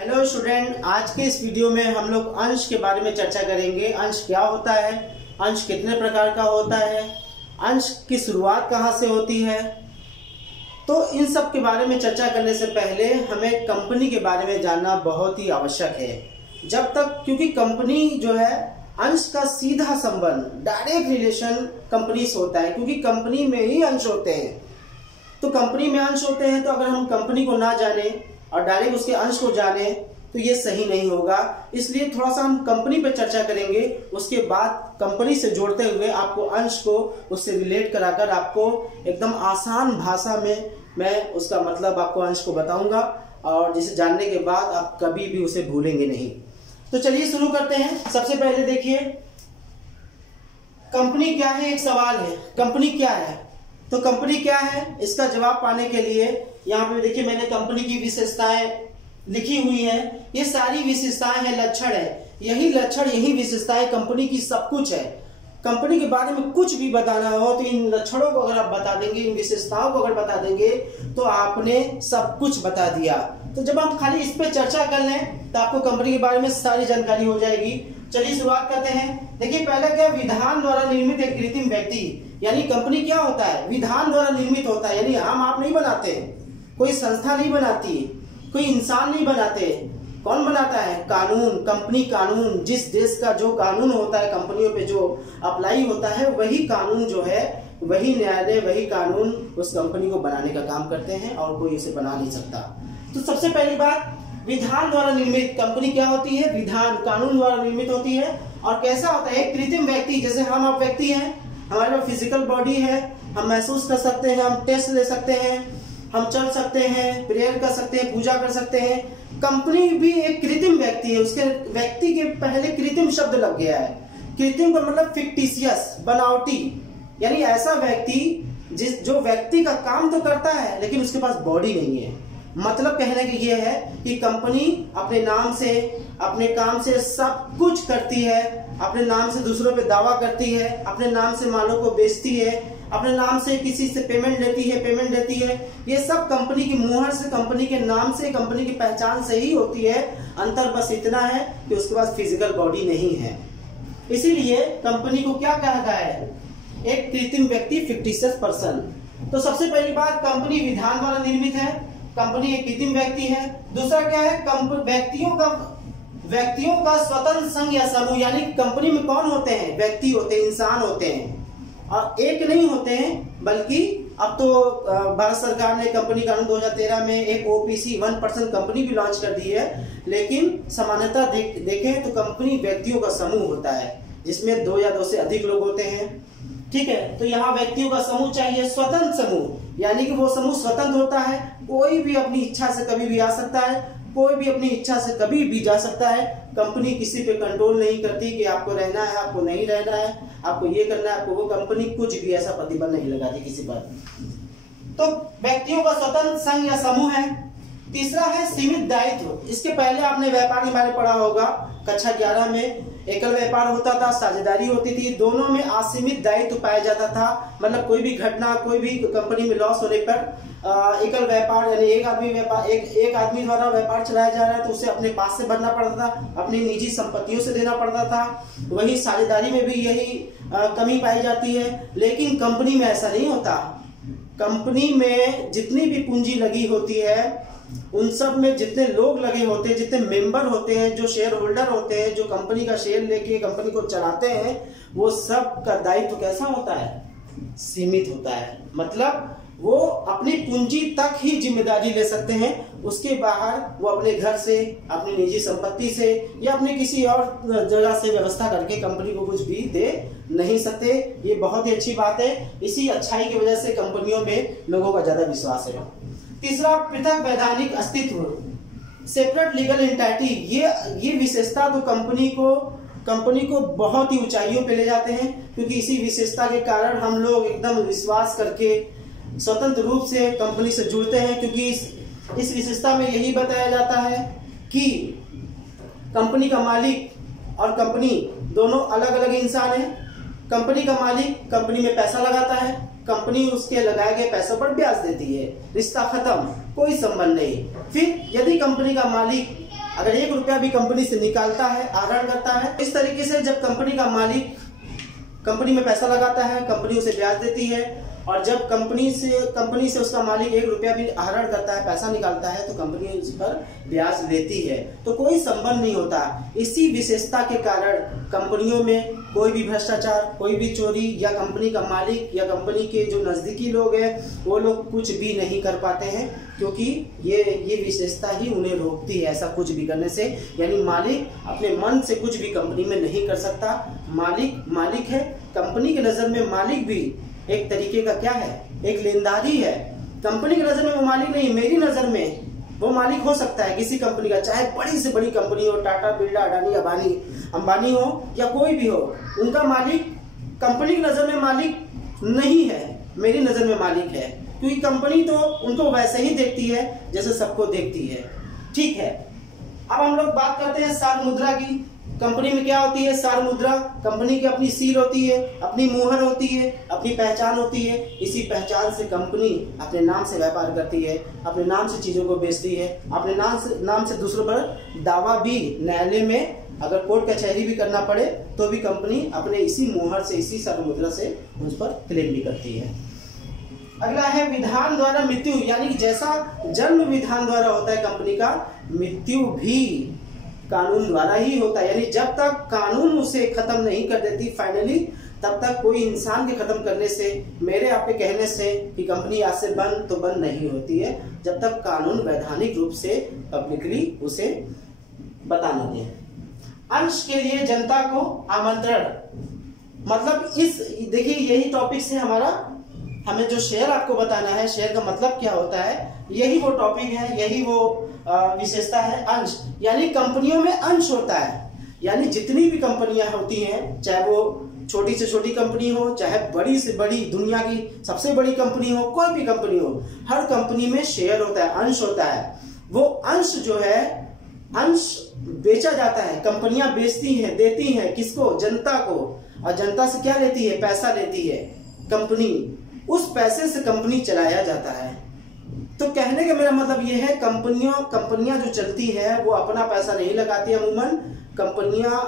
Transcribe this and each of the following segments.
Hello student, आज के इस वीडियो में हम लोग अंश के बारे में चर्चा करेंगे। अंश क्या होता है, अंश कितने प्रकार का होता है, अंश की शुरुआत कहाँ से होती है। तो इन सब के बारे में चर्चा करने से पहले हमें कंपनी के बारे में जानना बहुत ही आवश्यक है। जब तक, क्योंकि कंपनी जो है अंश का सीधा संबंध, डायरेक्ट रिलेशन कंपनी से होता है, क्योंकि कंपनी में ही अंश होते हैं। तो कंपनी में अंश होते हैं, तो अगर हम कंपनी को ना जाने और डायरेक्ट उसके अंश को जाने तो ये सही नहीं होगा। इसलिए थोड़ा सा हम कंपनी पर चर्चा करेंगे, उसके बाद कंपनी से जोड़ते हुए आपको अंश को उससे रिलेट कराकर आपको एकदम आसान भाषा में मैं उसका मतलब आपको अंश को बताऊंगा, और जिसे जानने के बाद आप कभी भी उसे भूलेंगे नहीं। तो चलिए शुरू करते हैं। सबसे पहले देखिए, कंपनी क्या है, एक सवाल है, कंपनी क्या है। तो कंपनी क्या है, इसका जवाब पाने के लिए यहाँ पे देखिए मैंने कंपनी की विशेषताएं लिखी हुई हैं। ये सारी विशेषताएं हैं, लक्षण है, यही लक्षण, यही विशेषताएं कंपनी की सब कुछ है। कंपनी के बारे में कुछ भी बताना हो तो इन लक्षणों को अगर आप बता देंगे, इन विशेषताओं को अगर बता देंगे तो आपने सब कुछ बता दिया। तो जब आप खाली इस पे चर्चा कर लें तो आपको कंपनी के बारे में सारी जानकारी हो जाएगी। चलिए शुरुआत करते हैं। देखिए पहला क्या, विधान द्वारा निर्मित एक कृत्रिम व्यक्ति। यानी कंपनी क्या होता है, विधान द्वारा निर्मित होता है, यानी हम आप नहीं बनाते, कोई संस्था नहीं बनाती, कोई इंसान नहीं बनाते। कौन बनाता है, कानून, कंपनी कानून। जिस देश का जो कानून होता है कंपनियों पे जो अप्लाई होता है, वही कानून जो है, वही न्यायालय, वही कानून उस कंपनी को बनाने का काम करते हैं, और कोई उसे बना नहीं सकता। तो सबसे पहली बात, विधान द्वारा निर्मित कंपनी क्या होती है, विधान, कानून द्वारा निर्मित होती है। और कैसा होता है, एक कृत्रिम व्यक्ति, जैसे हम आप व्यक्ति हैं, हमारे पास फिजिकल बॉडी है, हम महसूस कर सकते हैं, हम टेस्ट ले सकते हैं, हम चल सकते हैं, प्रेयर कर सकते हैं, पूजा कर सकते हैं। कंपनी भी एक कृत्रिम व्यक्ति है, उसके व्यक्ति के पहले कृत्रिम शब्द लग गया है। कृत्रिम का मतलब फिक्टिशियस, बनावटी, यानी ऐसा व्यक्ति जो व्यक्ति का काम तो करता है लेकिन उसके पास बॉडी नहीं है। मतलब कहने की ये है कि कंपनी अपने नाम से, अपने काम से सब कुछ करती है, अपने नाम से दूसरों पे दावा करती है, अपने नाम से मालों को बेचती है, अपने नाम से किसी से पेमेंट लेती है। ये सब कंपनी की मुहर से, कंपनी के नाम से, कंपनी की पहचान से ही होती है। अंतर बस इतना है कि उसके पास फिजिकल बॉडी नहीं है। इसीलिए कंपनी को क्या कहा गया है, एक कृत्रिम व्यक्ति, फिक्टिशियस पर्सन। तो सबसे पहली बात, कंपनी विधान द्वारा निर्मित है, कंपनी एक कृत्रिम व्यक्ति है। दूसरा क्या है, व्यक्तियों का स्वतंत्र संघ या समूह। यानी कंपनी में कौन होते हैं, व्यक्ति होते हैं, इंसान होते हैं, और एक नहीं होते हैं, बल्कि अब तो भारत सरकार ने कंपनी कानून 2013 में एक OPC 1% कंपनी भी लॉन्च कर दी है। लेकिन सामान्यतः देखें तो कंपनी व्यक्तियों का समूह होता है, जिसमें 2 या 2 से अधिक लोग होते हैं। ठीक है, तो यहाँ व्यक्तियों का समूह चाहिए, स्वतंत्र समूह, यानी कि वो समूह स्वतंत्र होता है, कोई भी अपनी इच्छा से कभी भी आ सकता है, कोई भी अपनी इच्छा से कभी भी जा सकता है। कंपनी किसी पे कंट्रोल नहीं करती कि आपको रहना है, आपको नहीं रहना है, आपको ये करना है, आपको वो। कंपनी कुछ भी ऐसा प्रतिबंध नहीं लगाती किसी पर। तो व्यक्तियों का स्वतंत्र संघ या समूह है। तीसरा है सीमित दायित्व। इसके पहले आपने व्यापार के बारे में पढ़ा होगा, कक्षा 11 में। एकल व्यापार होता था, साझेदारी होती थी, दोनों में असीमित दायित्व पाया जाता था। मतलब कोई भी घटना, कोई भी कंपनी में लॉस होने पर एकल व्यापार, यानी एक आदमी द्वारा व्यापार चलाया जा रहा है तो उसे अपने पास से भरना पड़ता था, अपनी निजी संपत्तियों से देना पड़ता था। वही साझेदारी में भी यही कमी पाई जाती है। लेकिन कंपनी में ऐसा नहीं होता। कंपनी में जितनी भी पूंजी लगी होती है, उन सब में जितने लोग लगे होते हैं, जितने मेंबर होते हैं, जो शेयर होल्डर होते हैं, जो कंपनी का शेयर लेके कंपनी को चलाते हैं, वो सब का दायित्व कैसा होता है, सीमित होता है। मतलब वो अपनी पूंजी तक ही जिम्मेदारी ले सकते हैं, उसके बाहर वो अपने घर से, अपनी निजी संपत्ति से या अपने किसी और जगह से व्यवस्था करके कंपनी को कुछ भी दे नहीं सकते। ये बहुत ही अच्छी बात है। इसी अच्छाई की वजह से कंपनियों में लोगों का ज्यादा विश्वास है। तीसरा, पृथक वैधानिक अस्तित्व, सेपरेट लीगल एंटिटी। ये विशेषता तो कंपनी को बहुत ही ऊंचाइयों पे ले जाते हैं, क्योंकि इसी विशेषता के कारण हम लोग एकदम विश्वास करके स्वतंत्र रूप से कंपनी से जुड़ते हैं। क्योंकि इस विशेषता में यही बताया जाता है कि कंपनी का मालिक और कंपनी दोनों अलग अलग इंसान हैं। कंपनी का मालिक कंपनी में पैसा लगाता है, कंपनी उसके लगाए गए पैसों पर ब्याज देती है, रिश्ता खत्म, कोई संबंध नहीं। फिर यदि कंपनी का मालिक अगर 1 रुपया भी कंपनी से निकालता है, आहरण करता है, इस तरीके से जब कंपनी का मालिक कंपनी में पैसा लगाता है, कंपनी उसे ब्याज देती है, और जब कंपनी से उसका मालिक 1 रुपया भी आहरण करता है, पैसा निकालता है, तो कंपनी उस पर ब्याज लेती है। तो कोई संबंध नहीं होता। इसी विशेषता के कारण कंपनियों में कोई भी भ्रष्टाचार, कोई भी चोरी, या कंपनी का मालिक या कंपनी के जो नजदीकी लोग हैं वो लोग कुछ भी नहीं कर पाते हैं, क्योंकि ये विशेषता ही उन्हें रोकती है ऐसा कुछ भी करने से। यानी मालिक अपने मन से कुछ भी कंपनी में नहीं कर सकता। मालिक है। कंपनी की नजर में मालिक भी एक तरीके का क्या है, एक लेनदारी है। कंपनी की नजर में वो मालिक नहीं, मेरी नजर में वो मालिक हो सकता है किसी कंपनी का, चाहे बड़ी से बड़ी कंपनी हो, टाटा, बिरला, अडानी, अंबानी हो या कोई भी हो, उनका मालिक कंपनी की नजर में मालिक नहीं है, मेरी नजर में मालिक है, क्योंकि कंपनी तो उनको वैसे ही देखती है जैसे सबको देखती है। ठीक है, अब हम लोग बात करते हैं सार मुद्रा की। कंपनी में क्या होती है? सार मुद्रा। कंपनी की अपनी सील होती है, अपनी मुहर होती है, अपनी पहचान होती है। इसी पहचान से कंपनी अपने नाम से व्यापार करती है, अपने नाम से चीजों को बेचती है, अपने नाम से दूसरों पर दावा भी, न्यायालय में अगर कोर्ट कचहरी भी करना पड़े तो भी कंपनी अपने इसी मुहर से, इसी सार मुद्रा से उस पर क्लेम भी करती है। अगला है विधान द्वारा मृत्यु, यानी कि जैसा जन्म विधान द्वारा होता है कंपनी का, मृत्यु भी कानून द्वारा ही होता है। यानी जब तक कानून उसे खत्म नहीं कर देती फाइनली, तब तक कोई इंसान के खत्म करने से, मेरे आपके कहने से कि कंपनी आज से बंद तो बंद नहीं होती है, जब तक कानून वैधानिक रूप से पब्लिकली उसे बता न दे। अंश के लिए जनता को आमंत्रण, मतलब इस देखिए यही टॉपिक से हमें जो शेयर आपको बताना है, शेयर का मतलब क्या होता है, यही वो टॉपिक है, यही वो विशेषता है। अंश यानी कंपनियों में अंश होता है, यानी जितनी भी कंपनियां होती हैं, चाहे वो छोटी से छोटी कंपनी हो, चाहे बड़ी से बड़ी दुनिया की सबसे बड़ी कंपनी हो, कोई भी कंपनी हो, हर कंपनी में शेयर होता है, अंश होता है। वो अंश जो है, अंश बेचा जाता है, कंपनियां बेचती हैं, देती हैं किसको? जनता को। और जनता से क्या लेती है? पैसा लेती है कंपनी, उस पैसे से कंपनी चलाया जाता है। तो कहने का मेरा मतलब यह है, कंपनियां जो चलती है वो अपना पैसा नहीं लगाती अमूमन, कंपनियां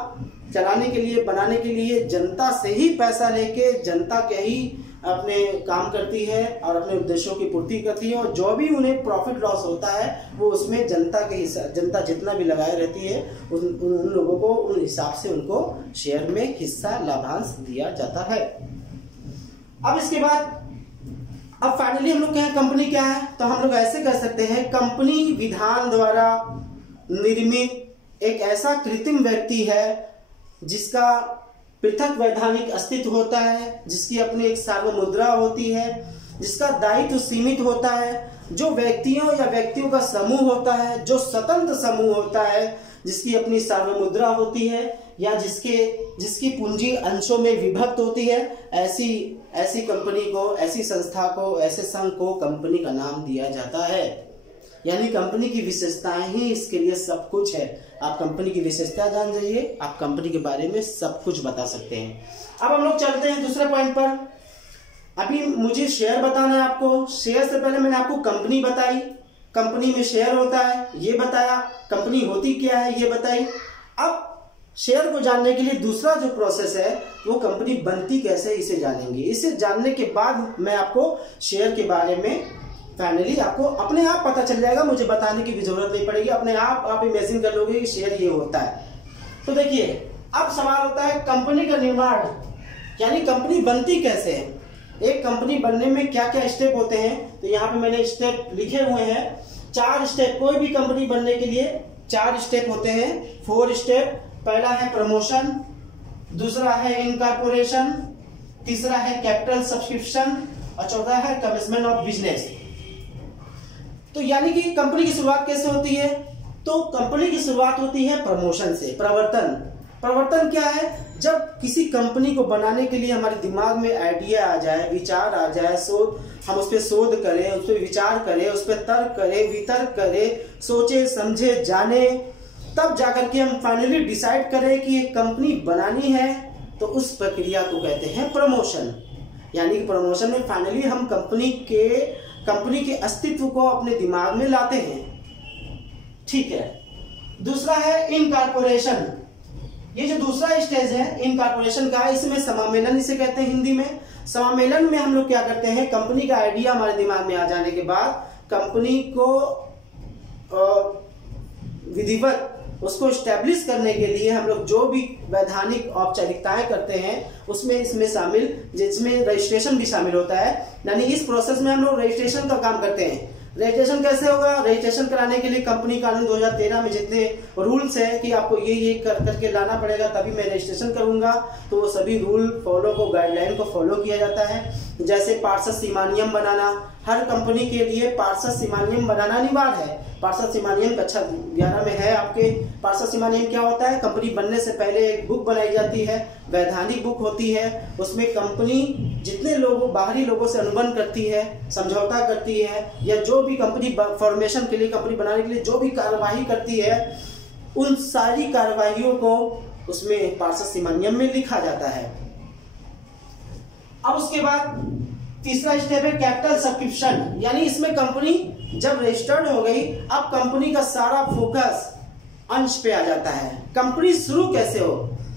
चलाने के लिए, बनाने के लिए जनता से ही पैसा लेके जनता के ही अपने काम करती है और अपने उद्देश्यों की पूर्ति करती है, और जो भी उन्हें प्रॉफिट लॉस होता है वो उसमें जनता के हिस्सा, जनता जितना भी लगाए रहती है उन लोगों को उन हिसाब से उनको शेयर में हिस्सा, लाभांश दिया जाता है। अब इसके बाद अब फाइनली हम लोग कहें कंपनी क्या है, तो हम लोग ऐसे कर सकते हैं, कंपनी विधान द्वारा निर्मित एक ऐसा कृत्रिम व्यक्ति है जिसका पृथक वैधानिक अस्तित्व होता है, जिसकी अपनी एक सार्वमुद्रा होती है, जिसका दायित्व सीमित होता है, जो व्यक्तियों या व्यक्तियों का समूह होता है, जो स्वतंत्र समूह होता है, जिसकी अपनी सार्वमुद्रा होती है, या जिसकी पूंजी अंशों में विभक्त होती है, ऐसी कंपनी को, ऐसी संस्था को, ऐसे संघ को कंपनी का नाम दिया जाता है। यानी कंपनी की विशेषताएं ही इसके लिए सब कुछ है। आप कंपनी की विशेषता जान जाइए, आप कंपनी के बारे में सब कुछ बता सकते हैं। अब हम लोग चलते हैं दूसरे पॉइंट पर। अभी मुझे शेयर बताना है आपको। शेयर से पहले मैंने आपको कंपनी बताई, कंपनी में शेयर होता है ये बताया, कंपनी होती क्या है ये बताई। अब शेयर को जानने के लिए दूसरा जो प्रोसेस है वो कंपनी बनती कैसे, इसे जानेंगे। इसे जानने के बाद मैं आपको शेयर के बारे में फाइनली आपको अपने आप पता चल जाएगा, मुझे बताने की भी जरूरत नहीं पड़ेगी, अपने आप इमेजिन कर लोगे कि शेयर ये होता है। तो देखिए, अब सवाल होता है कंपनी का निर्माण, यानी कंपनी बनती कैसे है, एक कंपनी बनने में क्या क्या स्टेप होते हैं। तो यहाँ पे मैंने स्टेप लिखे हुए हैं, 4 स्टेप। कोई भी कंपनी बनने के लिए 4 स्टेप होते हैं, 4 स्टेप। पहला है प्रमोशन, दूसरा है इनकॉर्पोरेशन, तीसरा है कैपिटल सब्सक्रिप्शन, और चौथा है कमेंसमेंट ऑफ बिजनेस। तो यानी कि कंपनी की शुरुआत कैसे होती है, तो कंपनी की शुरुआत होती है प्रमोशन से, प्रवर्तन क्या है, जब किसी कंपनी को बनाने के लिए हमारे दिमाग में आइडिया आ जाए, विचार आ जाए, हम उस पर शोध करें, उस पर विचार करें, उस पर तर्क करें, वितर्क करें, सोचे समझे जाने, तब जाकर के हम फाइनली डिसाइड करें कि एक कंपनी बनानी है, तो उस प्रक्रिया को कहते हैं प्रमोशन। यानी कि प्रमोशन में फाइनली हम कंपनी के अस्तित्व को अपने दिमाग में लाते हैं। ठीक है, दूसरा है इनकॉर्पोरेशन। ये जो दूसरा स्टेज है इनकॉर्पोरेशन का, इसमें समामेलन इसे कहते हैं हिंदी में। समामेलन में हम लोग क्या करते हैं, कंपनी का आइडिया हमारे दिमाग में आ जाने के बाद कंपनी को विधिवत उसको स्टैब्लिश करने के लिए हम लोग जो भी वैधानिक औपचारिकताएं करते हैं उसमें इसमें शामिल, जिसमें रजिस्ट्रेशन भी शामिल होता है। यानी इस प्रोसेस में हम लोग रजिस्ट्रेशन का काम करते हैं। रजिस्ट्रेशन कैसे होगा, रजिस्ट्रेशन कराने के लिए कंपनी कानून 2013 में जितने रूल्स है कि आपको ये करके लाना पड़ेगा तभी मैं रजिस्ट्रेशन करूंगा, तो वो सभी रूल फॉलो को, गाइडलाइन को फॉलो किया जाता है। जैसे पार्षद सीमा नियम बनाना, हर कंपनी के लिए पार्षद सीमा नियम बनाना अनिवार्य है। पार्षद सीमा नियम कक्षा 11 में है आपके। पार्षद सीमा नियम क्या होता है, कंपनी बनने से पहले एक बुक बनाई जाती है, वैधानिक बुक होती है। उसमें कंपनी जितने लोगों, बाहरी लोगों से अनुबंध करती है, समझौता करती है, या जो भी कंपनी फॉर्मेशन के लिए, कंपनी बनाने के लिए जो भी कार्यवाही करती है, उन सारी कार्यवाहियों को उसमें पार्षद सीमा नियम में लिखा जाता है। अब उसके बाद तीसरा स्टेप है कैपिटल सब्सक्रिप्शन, यानी इसमें कंपनी जब रजिस्टर्ड हो गई, अब कंपनी का सारा फोकस अंश पे आ जाता है। कंपनी शुरू कैसे हो,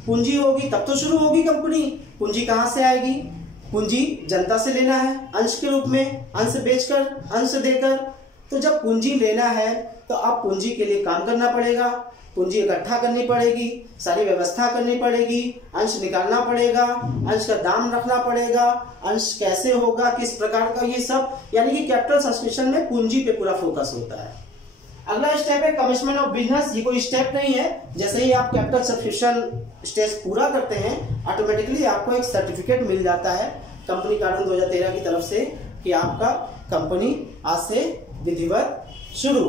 पूंजी होगी तब तो शुरू होगी कंपनी। पूंजी कहां से आएगी, पूंजी जनता से लेना है अंश के रूप में, अंश बेचकर, अंश देकर। तो जब पूंजी लेना है तो अब पूंजी के लिए काम करना पड़ेगा, पूंजी इकट्ठा करनी पड़ेगी, सारी व्यवस्था करनी पड़ेगी, अंश निकालना पड़ेगा, अंश का दाम रखना पड़ेगा, अंश कैसे होगा, किस प्रकार का, ये सब यानी कि कैपिटल सब्सक्रिप्शन में पूंजी पे पूरा फोकस होता है। अगला स्टेप है कमिशमेंट ऑफ बिजनेस। ये कोई स्टेप नहीं है, जैसे ही आप कैपिटल सब्सक्रिप्शन स्टेज पूरा करते हैं ऑटोमेटिकली आपको एक सर्टिफिकेट मिल जाता है कंपनी कानून 2013 की तरफ से कि आपका कंपनी आज से विधिवत शुरू।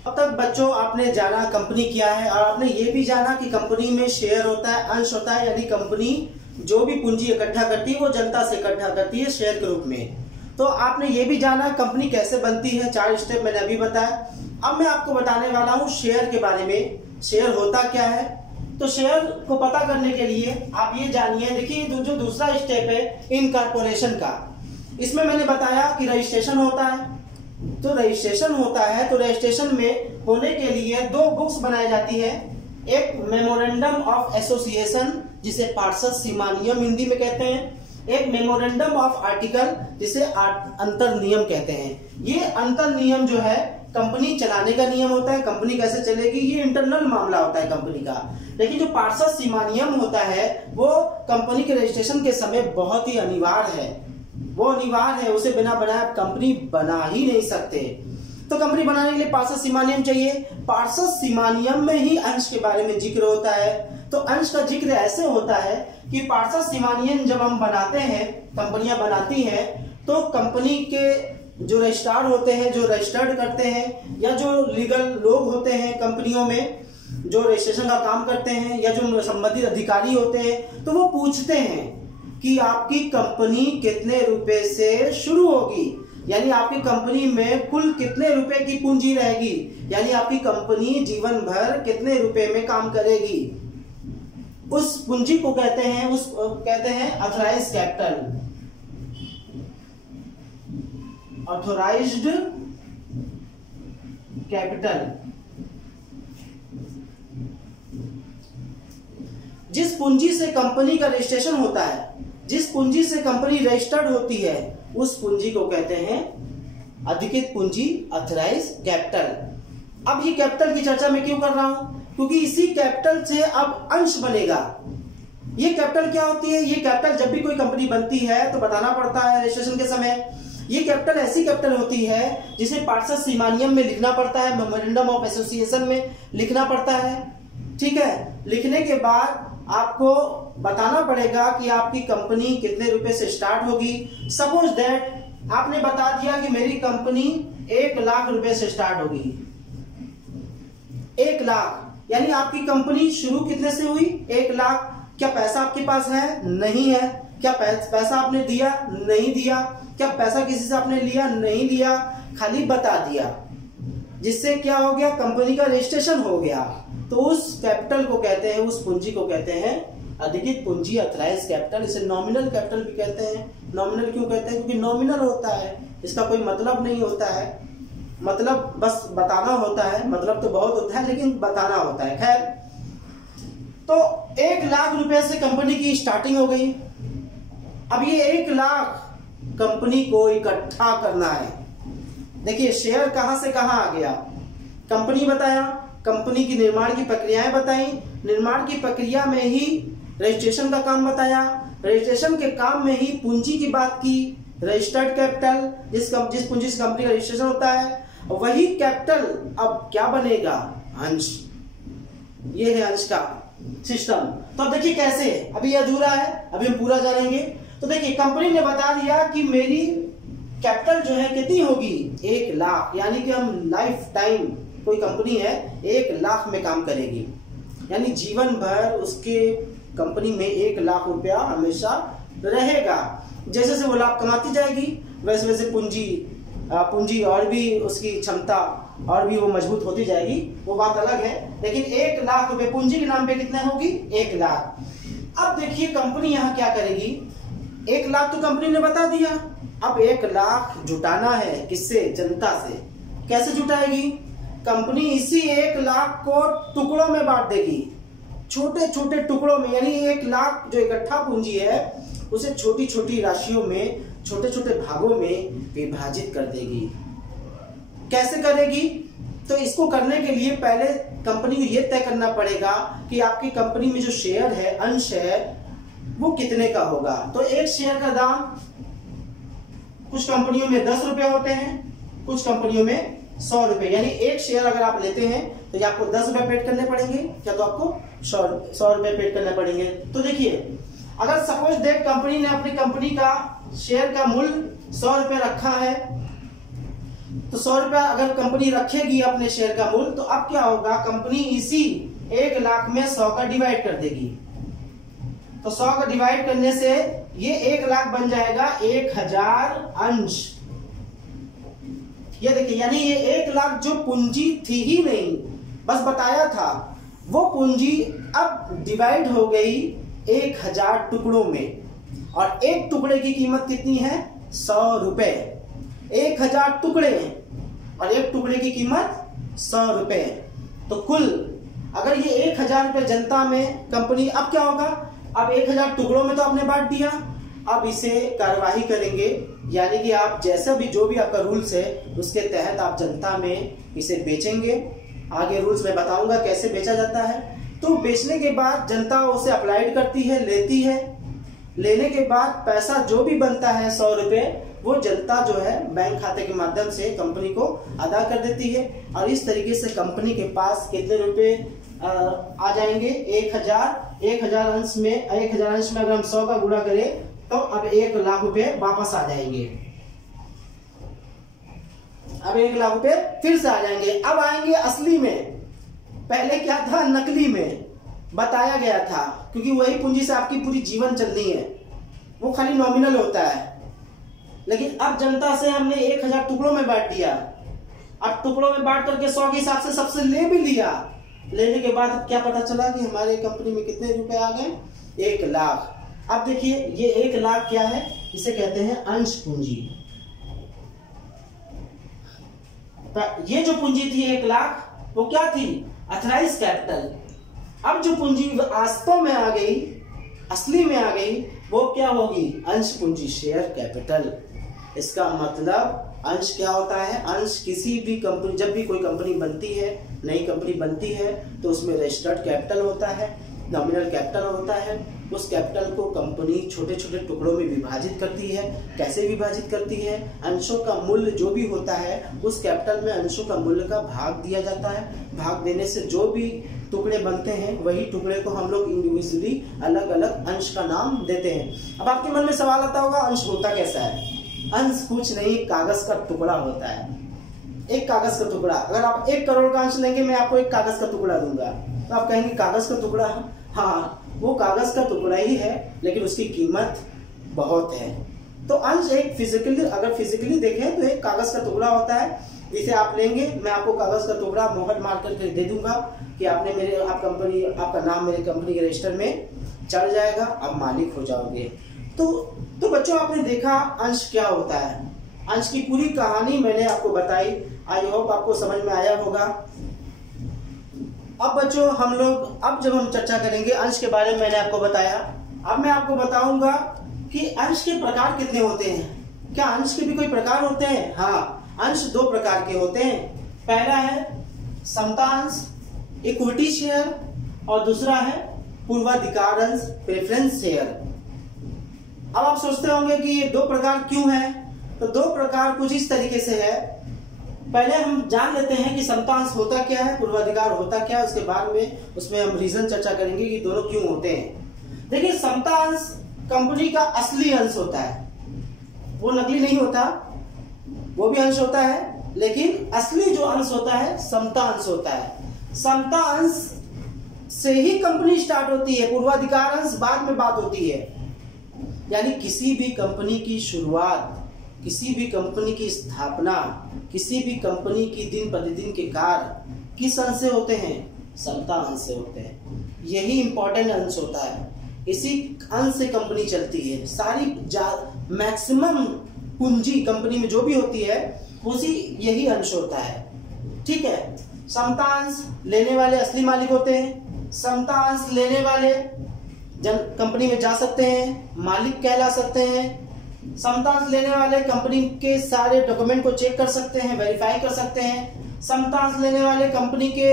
अब तक बच्चों आपने जाना कंपनी क्या है, और आपने ये भी जाना कि कंपनी में शेयर होता है, अंश होता है, यानी कंपनी जो भी पूंजी इकट्ठा करती है वो जनता से इकट्ठा करती है शेयर के रूप में। तो आपने ये भी जाना कंपनी कैसे बनती है, 4 स्टेप मैंने अभी बताया। अब मैं आपको बताने वाला हूँ शेयर के बारे में, शेयर होता क्या है। तो शेयर को पता करने के लिए आप ये जानिए, देखिए जो दूसरा स्टेप है इनकॉर्पोरेशन का, इसमें मैंने बताया कि रजिस्ट्रेशन होता है। तो रजिस्ट्रेशन होता है, तो रजिस्ट्रेशन में होने के लिए 2 बुक्स बनाई जाती है, एक मेमोरेंडम ऑफ एसोसिएशन जिसे पार्षद सीमा नियम हिंदी में कहते हैं, एक मेमोरेंडम ऑफ आर्टिकल जिसे अंतर नियम कहते हैं। ये अंतर नियम जो है कंपनी चलाने का नियम होता है, कंपनी कैसे चलेगी ये इंटरनल मामला होता है कंपनी का। लेकिन जो पार्षद सीमा नियम होता है वो कंपनी के रजिस्ट्रेशन के समय बहुत ही अनिवार्य है, वो अनिवार्य है, उसे बिना बनाए कंपनी बना ही नहीं सकते। तो कंपनी बनाने के लिए पार्षद सीमा नियम चाहिए। पार्षद सीमा नियम में ही अंश के बारे में जिक्र होता है। तो अंश का जिक्र ऐसे होता है कि पार्षद सीमा नियम जब हम बनाते हैं, कंपनियां बनाती हैं, तो कंपनी के जो रजिस्ट्रार होते हैं, जो रजिस्टर्ड करते हैं, या जो लीगल लोग होते हैं कंपनियों में जो रजिस्ट्रेशन का काम करते हैं, या जो संबंधित अधिकारी होते हैं, तो वो पूछते हैं कि आपकी कंपनी कितने रुपए से शुरू होगी, यानी आपकी कंपनी में कुल कितने रुपए की पूंजी रहेगी, यानी आपकी कंपनी जीवन भर कितने रुपए में काम करेगी। उस पूंजी को कहते हैं ऑथराइज्ड कैपिटल, ऑथोराइज्ड कैपिटल। जिस पूंजी से कंपनी का रजिस्ट्रेशन होता है, जिस पूंजी से कंपनी रजिस्टर्ड होती है, उस पूंजी को कहते हैं अधिकृत पूंजी, ऑथराइज्ड कैपिटल। अब ये कैपिटल की चर्चा मैं क्यों कर रहा हूं, क्योंकि इसी कैपिटल से अब अंश बनेगा। ये कैपिटल क्या होती है, ये कैपिटल जब भी कोई कंपनी बनती है तो बताना पड़ता है रजिस्ट्रेशन के समय। ये कैपिटल ऐसी कैपिटल होती है जिसे पार्षद सीमा नियम में लिखना पड़ता है, मेमोरेंडम ऑफ एसोसिएशन में लिखना पड़ता है। ठीक है, लिखने के बाद आपको बताना पड़ेगा कि आपकी कंपनी कितने रुपए से स्टार्ट होगी। सपोज दैट आपने बता दिया कि मेरी कंपनी 1 लाख रुपए से स्टार्ट होगी। 1 लाख यानी आपकी कंपनी शुरू कितने से हुई, 1 लाख। क्या पैसा आपके पास है, नहीं है। क्या पैसा आपने दिया, नहीं दिया। क्या पैसा किसी से आपने लिया, नहीं लिया, खाली बता दिया, जिससे क्या हो गया, कंपनी का रजिस्ट्रेशन हो गया। तो उस कैपिटल को कहते हैं, उस पूंजी को कहते हैं अधिकृत पूंजी, ऑथराइज्ड कैपिटल। इसे नॉमिनल कैपिटल भी कहते हैं। नॉमिनल क्यों कहते हैं, क्योंकि नॉमिनल होता है, इसका कोई मतलब नहीं होता है। मतलब बस बताना होता है, मतलब तो बहुत होता है लेकिन बताना होता है। खैर, तो 1 लाख रुपए से कंपनी की स्टार्टिंग हो गई। अब ये 1 लाख कंपनी को इकट्ठा करना है। देखिए शेयर कहां से कहां आ गया, कंपनी बताया, कंपनी की निर्माण की प्रक्रियाएं बताई, निर्माण की प्रक्रिया में ही रजिस्ट्रेशन का काम बताया, रजिस्ट्रेशन के काम में ही पूंजी की बात की, रजिस्टर्ड कैपिटल, जिस पूंजी से कंपनी का रजिस्ट्रेशन होता है, वही कैपिटल अब क्या बनेगा, अंश। ये है अंश का सिस्टम। तो अब देखिए कैसे, अभी अधूरा है, अभी हम पूरा जानेंगे। तो देखिए कंपनी ने बता दिया कि मेरी कैपिटल जो है कितनी होगी, 1 लाख, यानी कि हम लाइफ टाइम, कोई कंपनी है 1 लाख में काम करेगी, यानी जीवन भर उसके कंपनी में 1 लाख रुपया हमेशा रहेगा। जैसे जैसे वो लाभ कमाती जाएगी वैसे वैसे पूंजी और भी उसकी क्षमता और भी वो मजबूत होती जाएगी, वो बात अलग है। लेकिन 1 लाख रुपए पूंजी के नाम पे कितने होगी, 1 लाख। अब देखिए कंपनी यहाँ क्या करेगी, 1 लाख तो कंपनी ने बता दिया, अब 1 लाख जुटाना है, किससे, जनता से। कैसे जुटाएगी, कंपनी इसी 1 लाख को टुकड़ों में बांट देगी, छोटे छोटे टुकड़ों में, यानी 1 लाख जो इकट्ठा पूंजी है उसे छोटी छोटी राशियों में, छोटे छोटे भागों में विभाजित कर देगी। कैसे करेगी, तो इसको करने के लिए पहले कंपनी को यह तय करना पड़ेगा कि आपकी कंपनी में जो शेयर है, अंश है, वो कितने का होगा। तो एक शेयर का दाम कुछ कंपनियों में 10 रुपए होते हैं, कुछ कंपनियों में 100 रुपए, यानी एक शेयर अगर आप लेते हैं तो ये आपको 10 रुपए पेड करने पड़ेंगे, क्या तो आपको 100 रुपए पेड करने पड़ेंगे। तो देखिए अगर सपोज दैट कंपनी ने अपनी कंपनी का शेयर का मूल्य 100 रुपए रखा है, तो 100 रुपया अगर कंपनी रखेगी अपने शेयर का मूल्य, तो अब क्या होगा, कंपनी इसी 1 लाख में 100 का डिवाइड कर देगी। तो 100 का डिवाइड करने से ये 1 लाख बन जाएगा 1000 अंश। ये देखिए, यानी ये 1 लाख जो पूंजी थी ही नहीं, बस बताया था, वो पूंजी अब डिवाइड हो गई 1000 टुकड़ों में, और एक टुकड़े की कीमत कितनी है, 100 रुपए। 1000 टुकड़े और एक टुकड़े की कीमत 100 रुपए। तो कुल अगर ये 1000 रुपए जनता में कंपनी, अब क्या होगा, अब 1000 टुकड़ों में तो आपने बांट दिया, अब इसे कार्यवाही करेंगे, यानी कि आप जैसा भी जो भी आपका रूल्स है उसके तहत आप जनता में इसे बेचेंगे। आगे रूल्स में बताऊंगा कैसे बेचा जाता है। तो बेचने के बाद जनता उसे अप्लाइड करती है, लेती है, लेने के बाद पैसा जो भी बनता है 100 रुपए, वो जनता जो है बैंक खाते के माध्यम से कंपनी को अदा कर देती है, और इस तरीके से कंपनी के पास कितने रुपए आ जाएंगे, 1000 अंश में, 1000 अंश में अगर हम 100 का गुणा करें तो अब 1 लाख रुपए वापस आ जाएंगे। अब 1 लाख रुपए फिर से आ जाएंगे। अब आएंगे असली में, पहले क्या था, नकली में बताया गया था, क्योंकि वही पूंजी से आपकी पूरी जीवन चलनी है, वो खाली नॉमिनल होता है। लेकिन अब जनता से हमने 1000 टुकड़ों में बांट दिया, अब टुकड़ों में बांट करके 100 के हिसाब से सबसे ले भी लिया। लेने के बाद क्या पता चला कि हमारे कंपनी में कितने रुपए आ गए, 1 लाख। अब देखिए ये 1 लाख क्या है, इसे कहते हैं अंश पूंजी। ये जो पूंजी थी 1 लाख, वो क्या थी, अथराइज कैपिटल। अब जो पूंजी वास्तव में आ गई, असली में आ गई, वो क्या होगी, अंश पूंजी, शेयर कैपिटल। इसका मतलब अंश क्या होता है, अंश किसी भी कंपनी, जब भी कोई कंपनी बनती है, नई कंपनी बनती है, तो उसमें रजिस्टर्ड कैपिटल होता है, नॉमिनल कैपिटल होता है। उस कैपिटल को कंपनी छोटे छोटे टुकड़ों में विभाजित करती है। कैसे विभाजित करती है, अंशों का मूल्य जो भी होता है उस कैपिटल में अंशों का मूल्य का भाग दिया जाता है। भाग देने से जो भी टुकड़े बनते हैं, वही टुकड़े को हम लोग इंडिविजुअली अलग अलग अंश का नाम देते हैं। अब आपके मन में सवाल आता होगा, अंश होता कैसा है। अंश कुछ नहीं, कागज का टुकड़ा होता है, एक कागज का टुकड़ा। अगर आप 1 करोड़ का अंश लेंगे, मैं आपको एक कागज का टुकड़ा दूंगा, तो आप कहेंगे कागज का टुकड़ा, हाँ वो कागज का टुकड़ा ही है, लेकिन उसकी कीमत बहुत है। तो अंश एक फिजिकली, अगर फिजिकली देखें तो एक कागज का टुकड़ा होता है, जिसे आप लेंगे, मैं आपको कागज का टुकड़ा मोहर मार करके दे दूंगा कि आपने आपका नाम मेरे कंपनी के रजिस्टर में चढ़ जाएगा, आप मालिक हो जाओगे। तो बच्चों आपने देखा अंश क्या होता है, अंश की पूरी कहानी मैंने आपको बताई। आई होप आपको समझ में आया होगा। अब बच्चों हम लोग अब जब हम चर्चा करेंगे अंश के बारे में, मैंने आपको बताया, अब मैं आपको बताऊंगा कि अंश के प्रकार कितने होते हैं। क्या अंश के भी कोई प्रकार होते हैं? हाँ, अंश दो प्रकार के होते हैं। पहला है समता अंश, इक्विटी शेयर, और दूसरा है पूर्वाधिकार अंश, प्रेफरेंस शेयर। अब आप सोचते होंगे कि ये दो प्रकार क्यों है? तो दो प्रकार कुछ इस तरीके से है। पहले हम जान लेते हैं कि समता अंश होता क्या है, पूर्वाधिकार होता क्या है, उसके बाद में उसमें हम रीजन चर्चा करेंगे कि दोनों क्यों होते हैं। देखिए, समता अंश कंपनी का असली अंश होता है, वो नकली नहीं होता, वो भी अंश होता है, लेकिन असली जो अंश होता है समता अंश होता है। समता अंश से ही कंपनी स्टार्ट होती है, पूर्वाधिकार अंश बाद में बात होती है। यानी किसी भी कंपनी की शुरुआत, किसी भी कंपनी की स्थापना, किसी भी कंपनी की दिन प्रतिदिन के कार्य किस अंश से होते हैं? समता अंश से होते हैं। यही इंपॉर्टेंट अंश होता है, इसी अंश से कंपनी चलती है। सारी मैक्सिमम पूंजी कंपनी में जो भी होती है उसी यही अंश होता है। ठीक है, समता अंश लेने वाले असली मालिक होते हैं। समता अंश लेने वाले कंपनी में जा सकते हैं, मालिक कहला सकते हैं। समता अंश लेने वाले कंपनी के सारे डॉक्यूमेंट को चेक कर सकते हैं, वेरीफाई कर सकते हैं। समता अंश लेने वाले कंपनी के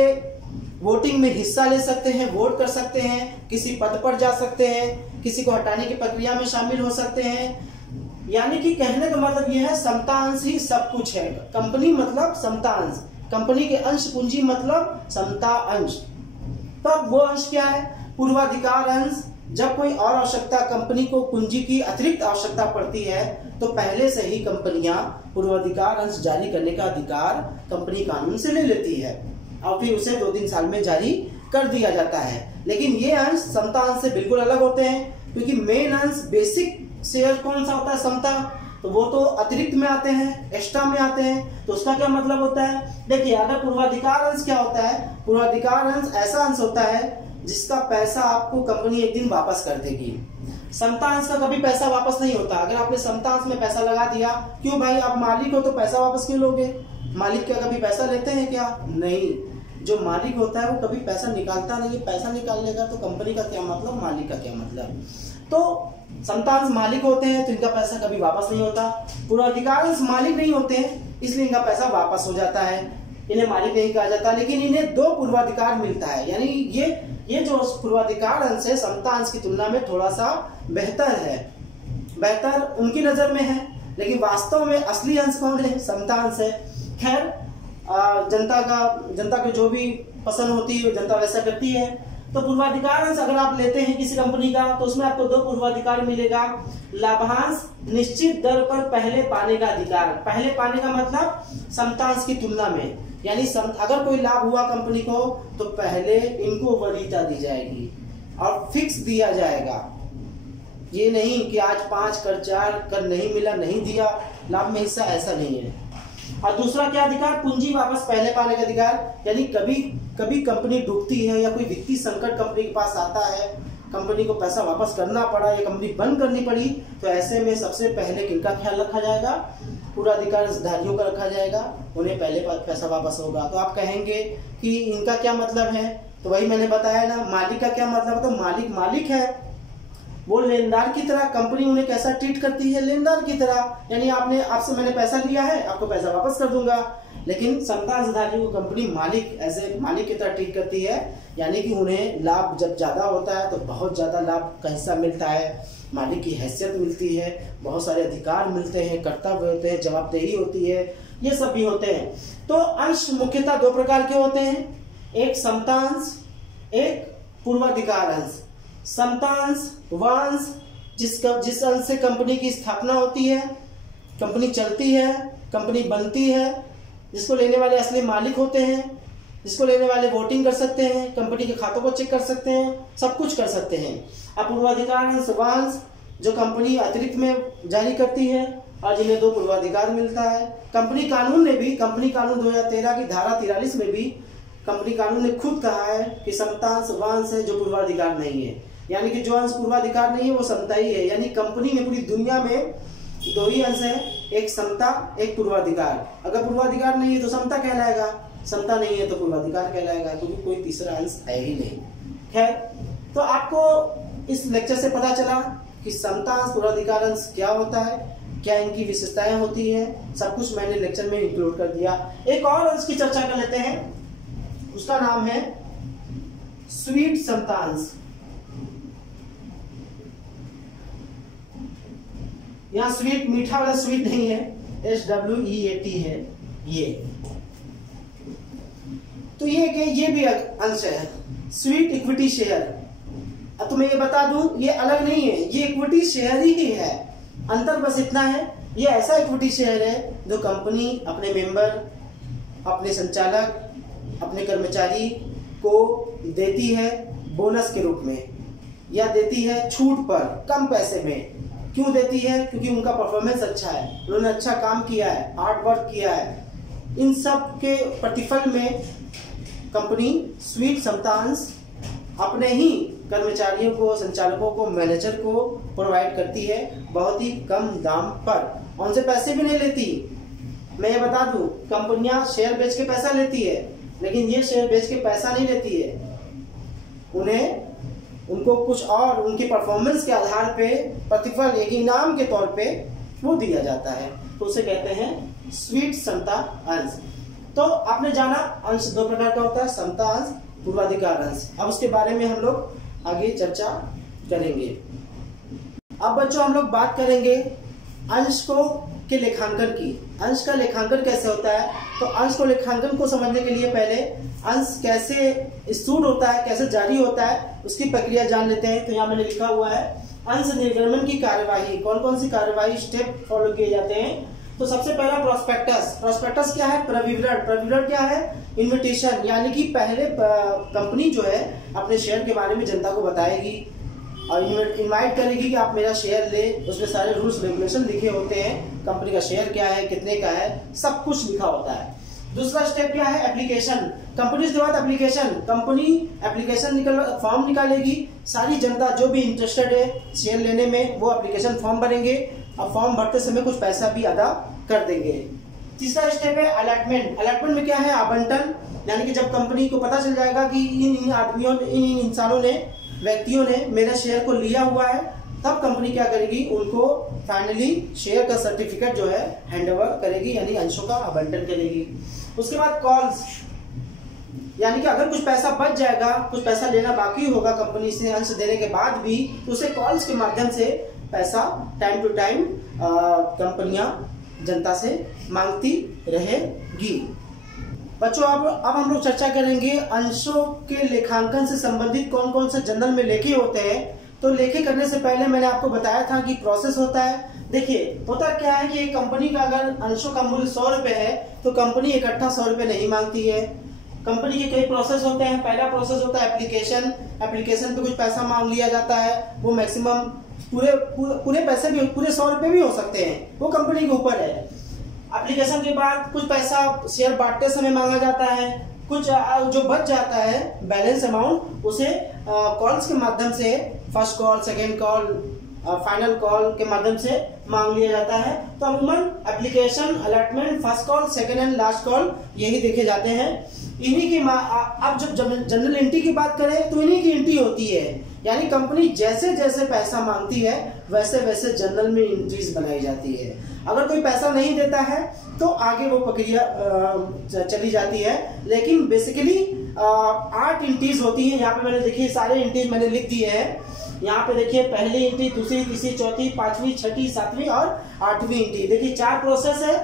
वोटिंग में हिस्सा ले सकते हैं, वोट कर सकते हैं, किसी पद पर जा सकते हैं, किसी को हटाने की प्रक्रिया में शामिल हो सकते हैं। यानी कि कहने का मतलब यह है समता अंश ही सब कुछ है। कंपनी मतलब समता अंश, कंपनी के अंश पूंजी मतलब समता अंश। तब वो अंश क्या है? पूर्वाधिकार अंश। जब कोई और आवश्यकता कंपनी को पूंजी की अतिरिक्त आवश्यकता पड़ती है तो पहले से ही कंपनियां पूर्वाधिकार अंश जारी करने का अधिकार कंपनी कानून से ले लेती है और फिर उसे 2-3 साल में जारी कर दिया जाता है। लेकिन ये अंश समता अंश से बिल्कुल अलग होते हैं, क्योंकि मेन अंश बेसिक शेयर कौन सा होता है? समता, तो वो तो अतिरिक्त में आते हैं, एक्स्ट्रा में आते हैं। तो उसका क्या मतलब होता है? देखिए, अगर पूर्वाधिकार अंश क्या होता है? पूर्वाधिकार अंश ऐसा अंश होता है जिसका पैसा आपको कंपनी एक दिन वापस कर देगी। समता अंश का कभी पैसा वापस नहीं होता। अगर आपने समता अंश में पैसा लगा दिया, क्यों भाई, आप मालिक हो तो पैसा वापस क्यों लोगे? मालिक क्या कभी पैसा लेते हैं क्या? नहीं। जो मालिक होता है वो कभी पैसा निकालता नहीं है। पैसा निकाल लेगा तो कंपनी का क्या मतलब, मालिक का क्या मतलब? तो समता अंश मालिक होते हैं तो इनका पैसा कभी वापस नहीं होता। पूर्वाधिकार अंश मालिक नहीं होते हैं इसलिए इनका पैसा वापस हो जाता है, इन्हें मालिक नहीं कहा जाता। लेकिन इन्हें दो पूर्वाधिकार मिलता है, यानी ये जो पूर्वाधिकार अंश है समता अंश की तुलना में थोड़ा सा बेहतर है, बेहतर उनकी नजर में है। लेकिन वास्तव में असली अंश कौन है? समता अंश है। खैर, जनता को जो भी पसंद होती है जनता वैसा करती है। तो पूर्वाधिकार अंश अगर आप लेते हैं किसी कंपनी का तो उसमें आपको दो पूर्वाधिकार मिलेगा। लाभांश निश्चित दर पर पहले पाने का अधिकार। पहले पाने का मतलब समता अंश की तुलना में, यानी अगर कोई लाभ हुआ कंपनी को तो पहले इनको वरीयता दी जाएगी और फिक्स दिया जाएगा। ये नहीं कि आज 5 कर 4 कर नहीं मिला, नहीं दिया लाभ में हिस्सा, ऐसा नहीं है। और दूसरा क्या अधिकार? पूंजी वापस पहले पाने का अधिकार। यानी कभी कंपनी डूबती है या कोई वित्तीय संकट कंपनी के पास आता है, कंपनी को पैसा वापस करना पड़ा या कंपनी बंद करनी पड़ी, तो ऐसे में सबसे पहले किनका ख्याल रखा जाएगा? पूर्वाधिकारधारियों का रखा जाएगा, उन्हें पहले पैसा वापस होगा। तो आप कहेंगे कि इनका क्या मतलब है? तो वही मैंने बताया ना, मालिक का क्या मतलब? तो मालिक है, वो लेनदार की तरह, कंपनी उन्हें कैसा ट्रीट करती है? लेनदार की तरह। यानी आपसे मैंने पैसा लिया है, आपको पैसा वापस कर दूंगा। लेकिन समता अंशधारियों को कंपनी मालिक की तरह ट्रीट करती है, यानी कि उन्हें लाभ जब ज्यादा होता है तो बहुत ज्यादा लाभ का हिस्सा मिलता है, मालिक की हैसियत मिलती है, बहुत सारे अधिकार मिलते हैं, कर्तव्य होते हैं, जवाबदेही होती है, ये सब भी होते हैं। तो अंश मुख्यतः दो प्रकार के होते हैं, एक समता अंश, एक पूर्वाधिकार अंश। समता अंश वह अंश जिस अंश से कंपनी की स्थापना होती है, कंपनी चलती है, कंपनी बनती है, जिसको लेने वाले असली मालिक होते हैं, जिसको लेने वाले वोटिंग कर सकते हैं, कंपनी के खातों को चेक कर सकते हैं, सब कुछ कर सकते हैं। अब पूर्वाधिकार अंश वह अंश जो कंपनी अतिरिक्त में जारी करती है और जिन्हें दो पूर्वाधिकार मिलता है। कंपनी कानून 2013 की धारा 43 में भी कंपनी कानून ने खुद कहा है कि समता अंश वह अंश है जो पूर्वाधिकार नहीं है, यानी कि जो अंश पूर्वाधिकार नहीं है वो समता ही है। यानी कंपनी में पूरी दुनिया में दो ही अंश है, एक समता, एक पूर्वाधिकार। अगर पूर्वाधिकार नहीं है तो समता कहलाएगा, समता नहीं है तो पूर्वाधिकार कहलाएगा, क्योंकि कोई तीसरा अंश है ही नहीं। खैर, तो आपको इस लेक्चर से पता चला कि समता अंश, पूर्वाधिकार अंश क्या होता है, क्या इनकी विशेषताएं होती हैं, सब कुछ मैंने लेक्चर में इंक्लूड कर दिया। एक और अंश की चर्चा कर लेते हैं, उसका नाम है स्वीट समता अंश। यहाँ स्वीट मीठा वाला स्वीट नहीं है, SWEET है ये। तो ये भी अंश है, स्वीट इक्विटी शेयर। अब तो मैं ये बता दूं, ये अलग नहीं है, ये इक्विटी शेयर ही है। अंतर बस इतना है, ये ऐसा इक्विटी शेयर है जो कंपनी अपने मेंबर, अपने संचालक, अपने कर्मचारी को देती है बोनस के रूप में, या देती है छूट पर कम पैसे में। क्यों देती है? क्योंकि उनका परफॉर्मेंस अच्छा है, उन्होंने अच्छा काम किया है, हार्ड वर्क किया है। इन सब के प्रतिफल में कंपनी स्वीट समता अंश अपने ही कर्मचारियों को, संचालकों को, मैनेजर को प्रोवाइड करती है बहुत ही कम दाम पर। उनसे पैसे भी नहीं लेती। मैं ये बता दूं, कंपनियां शेयर बेच के पैसा लेती है, लेकिन ये शेयर बेच के पैसा नहीं लेती है। उनको कुछ और उनकी परफॉर्मेंस के आधार पे प्रतिफल, एक इनाम के तौर पे वो दिया जाता है, तो उसे कहते हैं स्वीट समता अंश। तो आपने जाना अंश दो प्रकार का होता है, समता अंश, पूर्वाधिकार अंश। अब उसके बारे में हम लोग आगे चर्चा करेंगे। अब बच्चों हम लोग बात करेंगे अंश के लेखांकन की। अंश का लेखांकन कैसे होता है? तो अंश को लेखांकन को समझने के लिए पहले अंश कैसे इशूड होता है, कैसे जारी होता है, उसकी प्रक्रिया जान लेते हैं। तो यहाँ मैंने लिखा हुआ है अंश निर्गमन की कार्यवाही। कौन कौन सी कार्यवाही स्टेप फॉलो किए जाते हैं? तो सबसे पहला प्रोस्पेक्टस। प्रोस्पेक्टस क्या है? प्रविवरण। प्रविवरण क्या है? इन्विटेशन, यानी कि पहले कंपनी जो है अपने शेयर के बारे में जनता को बताएगी और इनवाइट करेगी कि आप मेरा शेयर ले। उसमें सारे रूल्स रेगुलेशन लिखे होते हैं, कंपनी का शेयर क्या है, कितने का है, सब कुछ लिखा होता है। दूसरा स्टेप क्या है? एप्लीकेशन। कंपनी के बाद एप्लीकेशन, कंपनी एप्लीकेशन फॉर्म निकालेगी। सारी जनता जो भी इंटरेस्टेड है शेयर लेने में, वो एप्लीकेशन फॉर्म भरेंगे और फॉर्म भरते समय कुछ पैसा भी अदा कर देंगे। तीसरा स्टेप है अलॉटमेंट। अलॉटमेंट में क्या है? आवंटन, यानी कि जब कंपनी को पता चल जाएगा कि इन आदमियों ने, इन इंसानों ने, व्यक्तियों ने मेरे शेयर को लिया हुआ है, तब कंपनी क्या करेगी? उनको फाइनली शेयर का सर्टिफिकेट जो है हैंडओवर करेगी, यानी अंशों का आवंटन करेगी। उसके बाद कॉल्स, यानी कि अगर कुछ पैसा बच जाएगा, कुछ पैसा लेना बाकी होगा कंपनी से अंश देने के बाद भी, तो उसे कॉल्स के माध्यम से पैसा टाइम टू टाइम कंपनियां जनता से मांगती रहेगी। बच्चों अब हम लोग चर्चा करेंगे अंशों के लेखांकन से संबंधित कौन कौन से जनरल में लेखे होते हैं। तो लेखे करने से पहले मैंने आपको बताया था कि प्रोसेस होता है। देखिए होता क्या है कि एक कंपनी का अगर अंशों का मूल्य 100 रुपए है तो कंपनी इकट्ठा 100 रुपए नहीं मांगती है। कंपनी के कई प्रोसेस होते हैं। पहला प्रोसेस होता है एप्लीकेशन। एप्लीकेशन पे कुछ पैसा मांग लिया जाता है, वो मैक्सिमम पूरे पैसे भी, पूरे 100 रुपए भी हो सकते हैं, वो कंपनी के ऊपर है। एप्लीकेशन के बाद कुछ पैसा शेयर बांटते समय मांगा जाता है। कुछ जो बच जाता है बैलेंस अमाउंट, उसे कॉल्स के माध्यम से, first call, second call, final call के माध्यम से मांग लिया जाता है। तो अमूमन application, allotment, first call, second and last call यही देखे जाते हैं। इन्हीं की अब जब जनरल एंट्री की बात करें तो इन्हीं की एंट्री होती है, यानी कंपनी जैसे जैसे पैसा मांगती है वैसे वैसे जनरल में एंट्रीज बनाई जाती है। अगर कोई पैसा नहीं देता है तो आगे वो प्रक्रिया चली जाती है। लेकिन बेसिकली 8 एंट्रीज होती है। यहाँ पे मैंने देखिए सारे एंट्रीज मैंने लिख दिए हैं। यहाँ पे देखिए पहली एंट्री, दूसरी, तीसरी, चौथी, पांचवी, छठी, सातवीं और 8वीं एंट्री। देखिए 4 प्रोसेस है,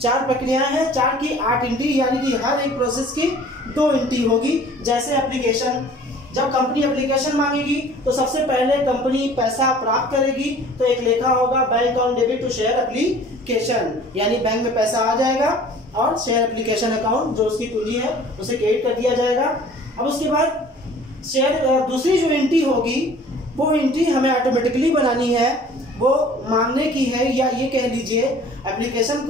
4 प्रक्रियाएं हैं, 4 की 8 एंट्री, यानी कि हर एक प्रोसेस की 2 एंट्री होगी। जैसे एप्लीकेशन, जब कंपनी एप्लीकेशन मांगेगी तो सबसे पहले कंपनी पैसा प्राप्त करेगी, तो एक लेखा होगा bank on debit to share application, यानी बैंक में पैसा आ जाएगा और शेयर एप्लीकेशन अकाउंट जो उसकी पूंजी है उसे क्रेडिट कर दिया जाएगा। अब उसके बाद शेयर दूसरी जो एंट्री होगी वो एंट्री हमें ऑटोमेटिकली बनानी है, वो मांगने की है, या ये कह लीजिए एप्लीकेशन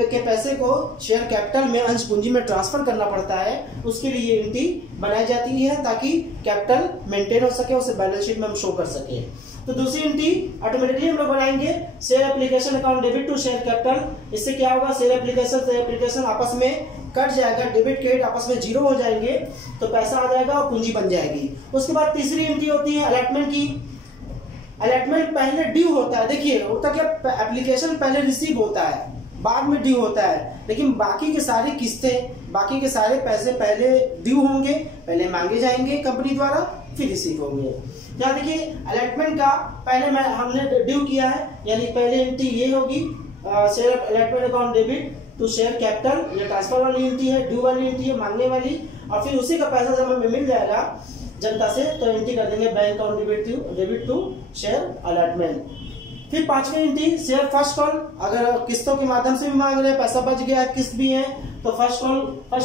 के पैसे को शेयर कैपिटल में, अंश पूंजी में ट्रांसफर करना पड़ता है। उसके लिए एंट्री बनाई जाती है ताकि कैपिटल मेंटेन हो सके, उसे बैलेंस शीट में हम शो कर सके। तो दूसरी एंट्री ऑटोमेटिकली हम लोग बनाएंगे share application account debit to share capital. इससे क्या होगा, शेयर एप्लीकेशन आपस में कट जाएगा, डेबिट क्रेडिट आपस में जीरो हो जाएंगे, तो पैसा आ जाएगा और पूंजी बन जाएगी। उसके बाद तीसरी एंट्री होती है अलॉटमेंट की। अलॉटमेंट पहले ड्यू होता है, देखिए होता क्या, एप्लीकेशन पहले रिसीव होता है, बाद में ड्यू होता है, लेकिन बाकी के सारी किस्तें, बाकी के सारे पैसे पहले ड्यू होंगे, पहले मांगे जाएंगे कंपनी द्वारा, फिर रिसीव होंगे। यहाँ देखिए अलॉटमेंट का पहले हमने ड्यू किया है, यानी पहले एंट्री ये होगी share allotment account debit to share capital, ये ट्रांसफर वाली एंट्री है, ड्यू वाली एंट्री है, मांगने वाली, और फिर उसी का पैसा जब हमें मिल जाएगा जनता से तो एंट्री कर देंगे bank account debit to share allotment. फिर पांचवी एंट्री शेयर फर्स्ट कॉल, अगर किस्तों के माध्यम से भी मांग रहे हैं, पैसा बच गया है, किस्त भी है, तो फर्स्ट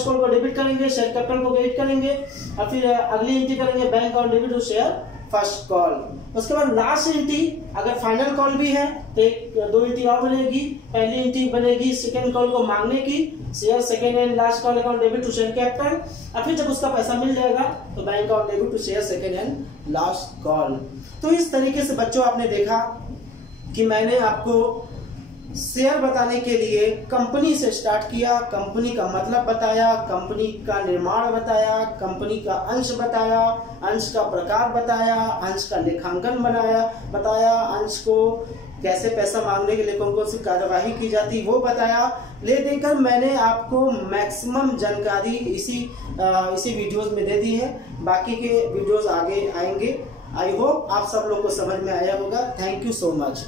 कॉल को डेबिट करेंगे, शेयर कैपिटल को क्रेडिट करेंगे, और फिर अगली एंट्री करेंगे bank account debit to share first call. उसके बाद लास्ट एंट्री अगर फाइनल कॉल भी है तो दो एंट्री और बनेगी। पहली एंट्री बनेगी सेकेंड कॉल को मांगने की, share second and last call account debit to share capital, और फिर जब उसका पैसा मिल जाएगा तो bank account debit to share second and last call. तो इस तरीके से बच्चों आपने देखा कि मैंने आपको शेयर बताने के लिए कंपनी से स्टार्ट किया, कंपनी का मतलब बताया, कंपनी का निर्माण बताया, कंपनी का अंश बताया, अंश का प्रकार बताया, अंश का लेखांकन बताया, अंश को कैसे पैसा मांगने के लिए कौन कौन सी कार्यवाही की जाती वो बताया। ले देकर मैंने आपको मैक्सिमम जानकारी इसी वीडियोस में दे दी है, बाकी के वीडियोस आगे आएंगे। आई होप आप सब लोग को समझ में आया होगा। Thank you so much.